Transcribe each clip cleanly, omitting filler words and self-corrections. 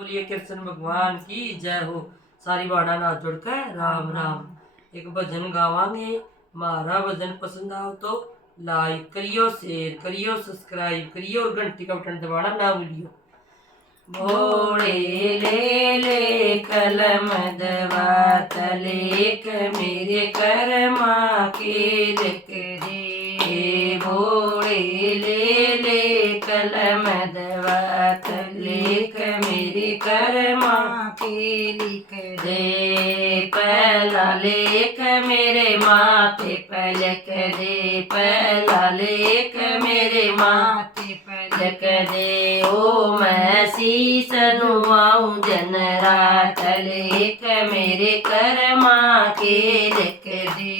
बोलिए कृष्ण भगवान की जय हो। सारी बाड़ा ना जुड़कर राम राम। एक भजन गावांगे। मारा भजन पसंद आओ तो लाइक करियो, शेयर करियो, सब्सक्राइब करियो और घंटी का बटन दबाना ना भूलियो। भोले ले ले कलम दवात लेख मेरे कर्मा के लिख दे। भोले ले ले कलम दवात लेख मेरे कर्मा के लिख दे। पहला लेख मेरे माथे पर लिख दे। पहला लेख मेरे माथे पर लिख दे। ओ मैं शीस नुआऊं दिन रात लेख मेरे कर्मा के लिख दे।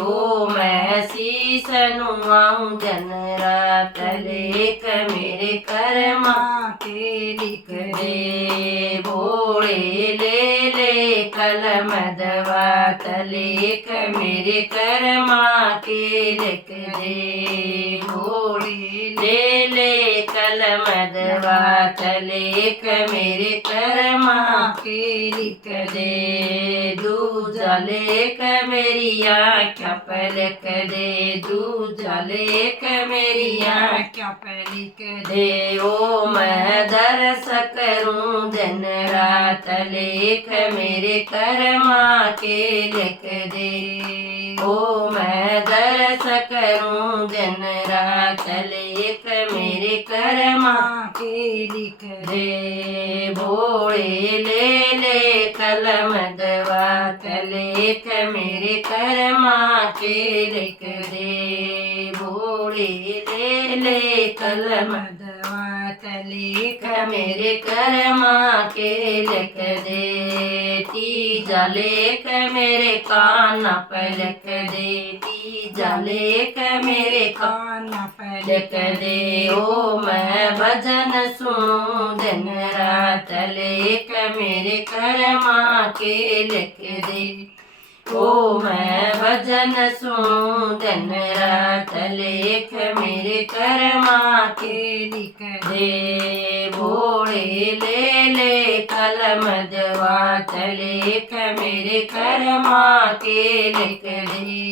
ओ मैं शीस नुआऊं दिन रात लेख मेरे कर्मा के लिख दे। भोले ले ले कलम दवात लेख मेरे कर्मा के लिख दे। भोले ले ले कलम दवात लेख मेरे कर्मा के लिख दे। दूजा लेख मेरी आँखों पर लिख दे। दूजा लेख मेरी आँखों पर लिख दे। ओ मैं दर्श करूं दिन रात लेख मेरे कर्मा के लिख दे। ओ मैं दर्श करूं दिन रात लेख मेरे कर्मा के लिख दे। भोले ले ले कलम दवात लेख मेरे कर्मा के लिख दे। भोले ले ले कलम दवात लेख मेरे कर्मा के लिख दे। तीजा लेख मेरे कान पर लिख दे। तीजा लेख मेरे कान पर लिख दे। ओ मैं भजन सुनूं दिन रात लेख मेरे कर्मा के लिख दे। ओ मैं भजन सुनूं दिन रात लेख मेरे कर्मा के लिख दे। भोले ले ले कलम दवात लेख मेरे कर्मा के लिख दे।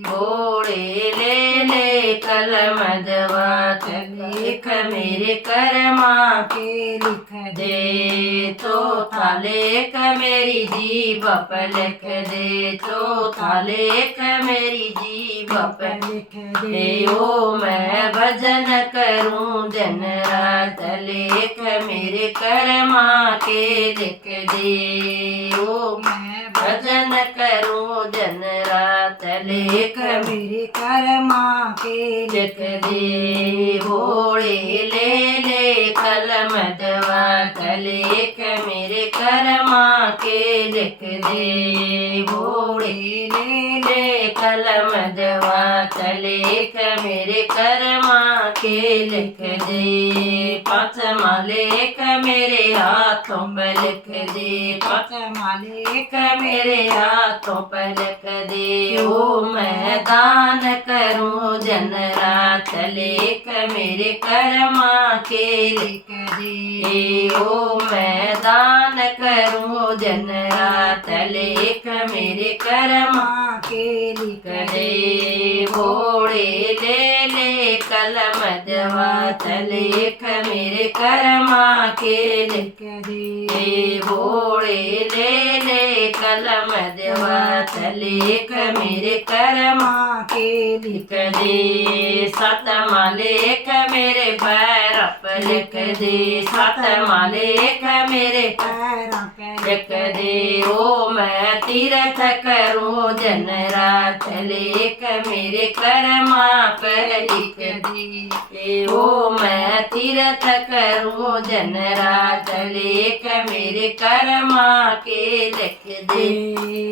भोले ले ले कलम दवात लेख मेरे कर्मा के लिख दे। चौथा लेख मेरी जीभ पर लिख दे। चौथा लेख मेरी जीभ पर लिख दे। ओ मैं भजन करूं दिन रात लेख मेरे कर्मा के लिख दे। ओ मैं भजन करूं दिन रात लेख मेरे कर्मा के लिख दे। भोले ले ले कलम दवात लेख मेरे कर्मा के लिख दे। भोले ले ले कलम दवात लेख मेरे कर्मा के लिख दे। पांचवा लेख मेरे हाथों पर लिख दे। पांचवा लेख मेरे हाथों पर लिख दे। ओ मैं दान करूं दिन रात लेख मेरे कर्मा के लिख दे। ओ मैं दान करूं दिन रात लेख मेरे कर्मा के लिख दे। भोले ले ले कलम दवात लेख मेरे कर्मा के लिख दे। भोले ले ले कलम दवात लेख मेरे कर्मा के लिख दे। सातवां लेख मेरे पैर पर लिख दे। सातवां लेख मेरे पैर पर लिख दे। ओ मैं तीर्थ करूं दिन रात लेख मेरे कर्मा पर लिख दे। ओ मैं तीर्थ करूं दिन रात लेख मेरे कर्मा के लिख दे।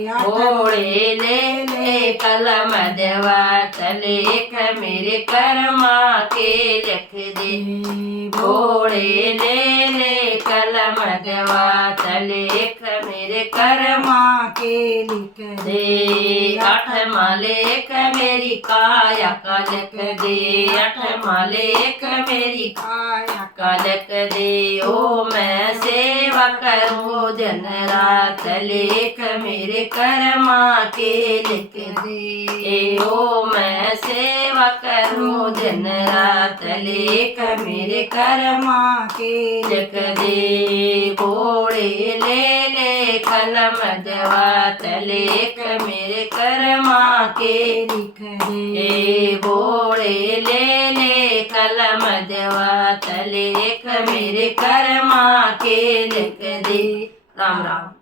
भोले ले ले कलम दवात लेख मेरे कर्मा के लिख दे। भोले ले ले कलम दवात लेख मेरे कर्मा के लिख दे। आठवां लेख मेरी काया का लिख दे। आठवां लेख मेरी काया कालक दे ओ मैं सेवा करूं दिन रात लेख मेरे कर्मा के लिख दे ओ मैं सेवा करूं दिन रात लेख मेरे कर्मा के लिख दे घोड़े ले कलम जवात लेख मेरे कर्मा के लिख दे घोड़े ले कलम जवात लेख मेरे कर्मा के लिख दे। राम राम।